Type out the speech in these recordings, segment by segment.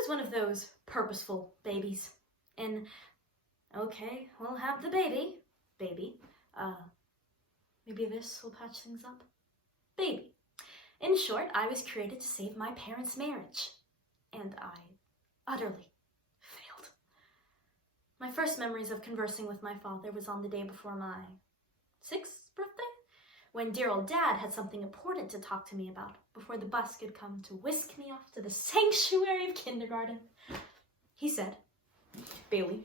was one of those purposeful babies. Okay, we'll have the baby. Maybe this will patch things up. Baby. In short, I was created to save my parents' marriage. And I utterly failed. My first memories of conversing with my father was on the day before my 6th birthday, when dear old Dad had something important to talk to me about before the bus could come to whisk me off to the sanctuary of kindergarten. He said, "Bailey,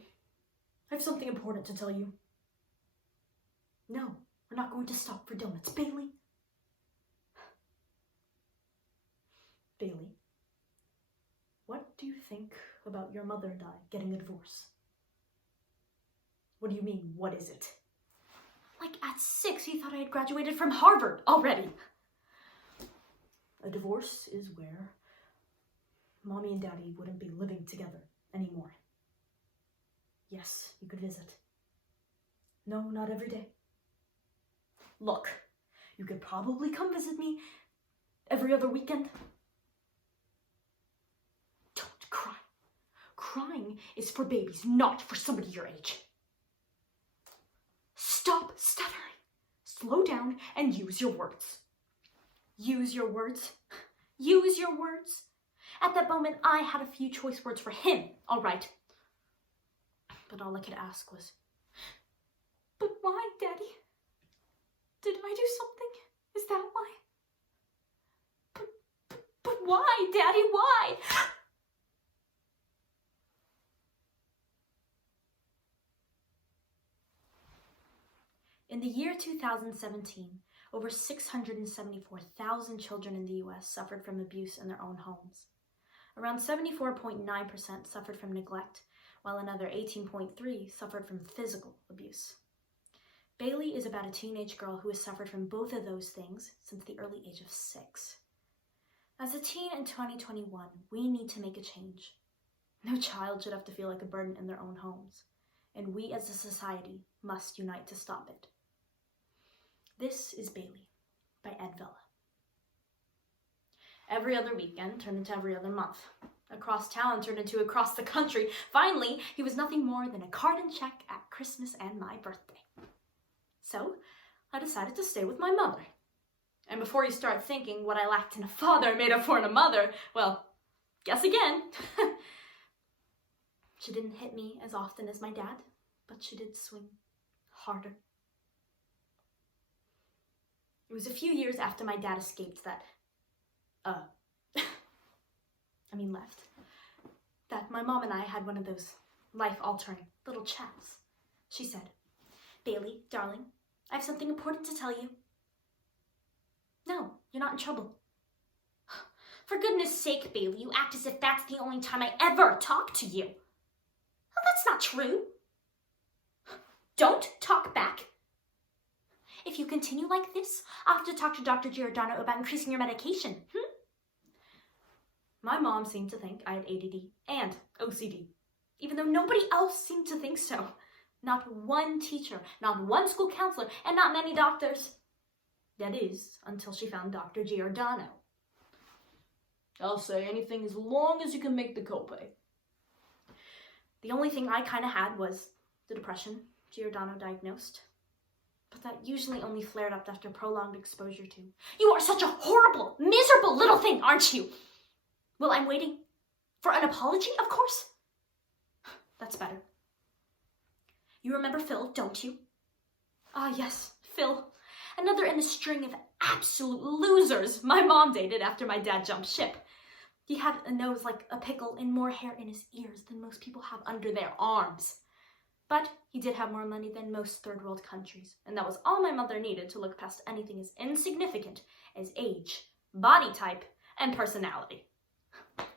I have something important to tell you." "No, we're not going to stop for donuts, Bailey." "Bailey, what do you think about your mother and I getting a divorce?" "What do you mean, what is it?" Like at 6, he thought I had graduated from Harvard already. "A divorce is where Mommy and Daddy wouldn't be living together anymore. Yes, you could visit. No, not every day. Look, you could probably come visit me every other weekend. Don't cry. Crying is for babies, not for somebody your age. Stop stuttering. Slow down and use your words." Use your words? Use your words? At that moment, I had a few choice words for him, all right. But all I could ask was, "But why, Daddy? Did I do something? Is that why? But why, Daddy, why?" In the year 2017, over 674,000 children in the U.S. suffered from abuse in their own homes. Around 74.9% suffered from neglect, while another 18.3% suffered from physical abuse. Bailey is about a teenage girl who has suffered from both of those things since the early age of 6. As a teen in 2021, we need to make a change. No child should have to feel like a burden in their own homes, and we as a society must unite to stop it. This is Bailey by Ed Vela. Every other weekend turned into every other month. Across town turned into across the country. Finally, he was nothing more than a card and check at Christmas and my birthday. So, I decided to stay with my mother. And before you start thinking what I lacked in a father made up for in a mother, well, guess again. She didn't hit me as often as my dad, but she did swing harder. It was a few years after my dad escaped left, that my mom and I had one of those life-altering little chats. She said, "Bailey, darling, I have something important to tell you." "No, you're not in trouble." "For goodness sake, Bailey, you act as if that's the only time I ever talk to you." "Oh, that's not true." "Don't talk back. If you continue like this, I'll have to talk to Dr. Giordano about increasing your medication." My mom seemed to think I had ADD and OCD, even though nobody else seemed to think so. Not one teacher, not one school counselor, and not many doctors. That is, until she found Dr. Giordano. "I'll say anything as long as you can make the copay." The only thing I kind of had was the depression Giordano diagnosed. But that usually only flared up after prolonged exposure to. "You are such a horrible, miserable little thing, aren't you?" "Well, I'm waiting for an apology, of course." "That's better." "You remember Phil, don't you?" "Ah, yes, Phil. Another in a string of absolute losers my mom dated after my dad jumped ship. He had a nose like a pickle and more hair in his ears than most people have under their arms. But he did have more money than most third world countries, and that was all my mother needed to look past anything as insignificant as age, body type, and personality."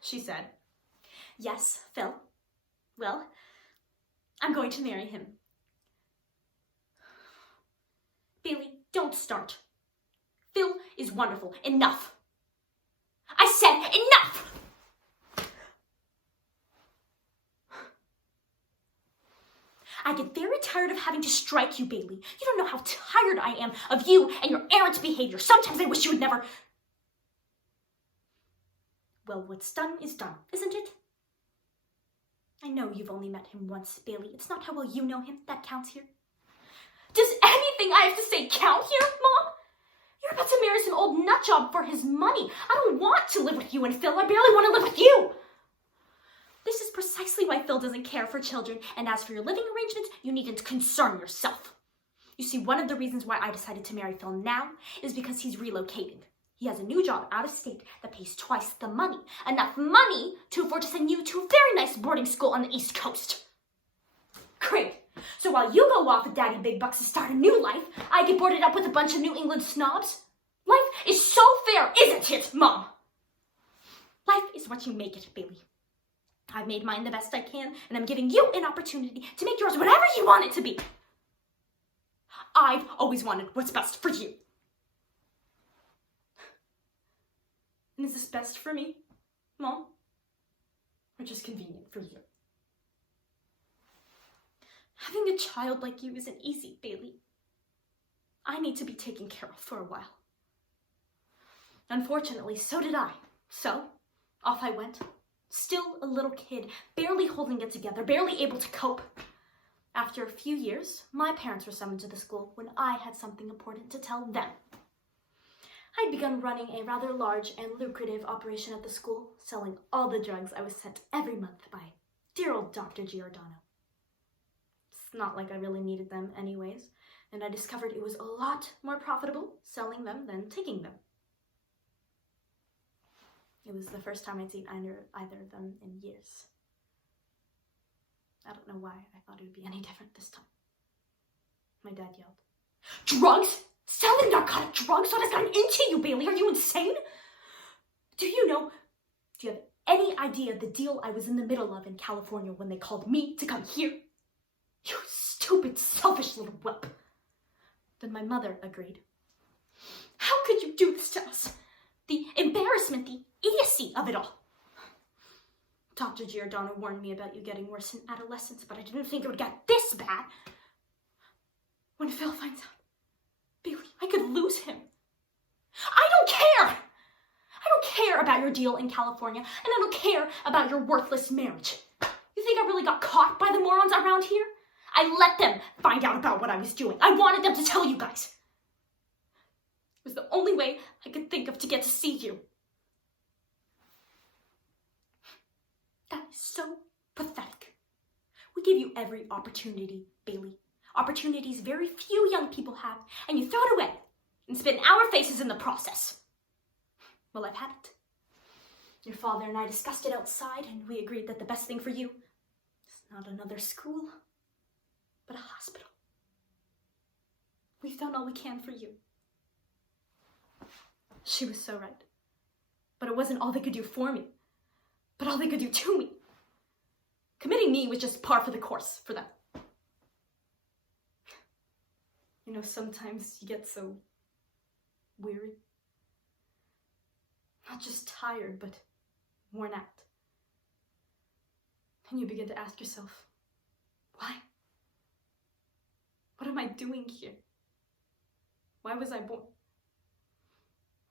She said, "Yes, Phil. Well, I'm going to marry him." "Bailey, don't start. Phil is wonderful. Enough. I said enough!" "I get very tired of having to strike you, Bailey. You don't know how tired I am of you and your errant behavior. Sometimes I wish you would never..." "Well, what's done is done, isn't it? I know you've only met him once, Bailey. It's not how well you know him that counts here. Does anything I have to say count here, Mom? You're about to marry some old nutjob for his money. I don't want to live with you and Phil. I barely want to live with you. This is precisely why Phil doesn't care for children. And as for your living arrangements, you needn't concern yourself. You see, one of the reasons why I decided to marry Phil now is because he's relocating. He has a new job out of state that pays twice the money. Enough money to afford to send you to a very nice boarding school on the East Coast. Great. So while you go off with Daddy Big Bucks to start a new life, I get boarded up with a bunch of New England snobs. Life is so fair, isn't it, Mom? Life is what you make it, Bailey. I've made mine the best I can, and I'm giving you an opportunity to make yours whatever you want it to be. I've always wanted what's best for you. And is this best for me, Mom? Or just convenient for you? Having a child like you isn't easy, Bailey. I need to be taken care of for a while. Unfortunately, so did I. So, off I went. Still a little kid, barely holding it together, barely able to cope. After a few years, my parents were summoned to the school when I had something important to tell them. I'd begun running a rather large and lucrative operation at the school, selling all the drugs I was sent every month by dear old Dr. Giordano. It's not like I really needed them anyways, and I discovered it was a lot more profitable selling them than taking them. It was the first time I'd seen either of them in years. I don't know why I thought it would be any different this time. My dad yelled, "Drugs? Selling narcotic drugs? What has gotten into you, Bailey? Are you insane? Do you have any idea the deal I was in the middle of in California when they called me to come here? You stupid, selfish little whelp." Then my mother agreed. "How could you do this to us? The embarrassment, the idiocy of it all. Dr. Giordano warned me about you getting worse in adolescence, but I didn't think it would get this bad. When Phil finds out, Bailey, I could lose him. I don't care! I don't care about your deal in California, and I don't care about your worthless marriage. You think I really got caught by the morons around here? I let them find out about what I was doing. I wanted them to tell you guys. It was the only way I could think of to get to see you. That is so pathetic. We give you every opportunity, Bailey. Opportunities very few young people have, and you throw it away and spit in our faces in the process. Well, I've had it. Your father and I discussed it outside, and we agreed that the best thing for you is not another school, but a hospital. We've done all we can for you. She was so right. But it wasn't all they could do for me, but all they could do to me. Committing me was just par for the course for them. You know, sometimes you get so weary. Not just tired, but worn out. And you begin to ask yourself, why? What am I doing here? Why was I born?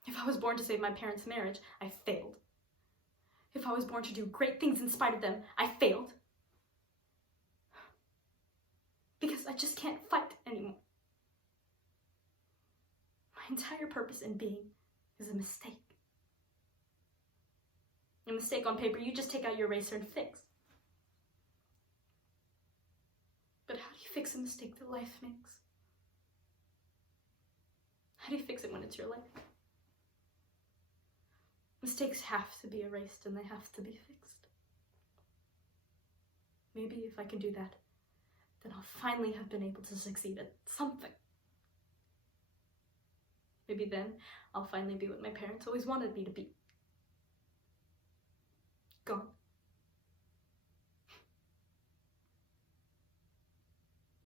If I was born to save my parents' marriage, I failed. If I was born to do great things in spite of them, I failed. Because I just can't fight anymore. My entire purpose in being is a mistake. A mistake on paper you just take out your eraser and fix. But how do you fix a mistake that life makes? How do you fix it when it's your life? Mistakes have to be erased and they have to be fixed. Maybe if I can do that, then I'll finally have been able to succeed at something. Maybe then I'll finally be what my parents always wanted me to be.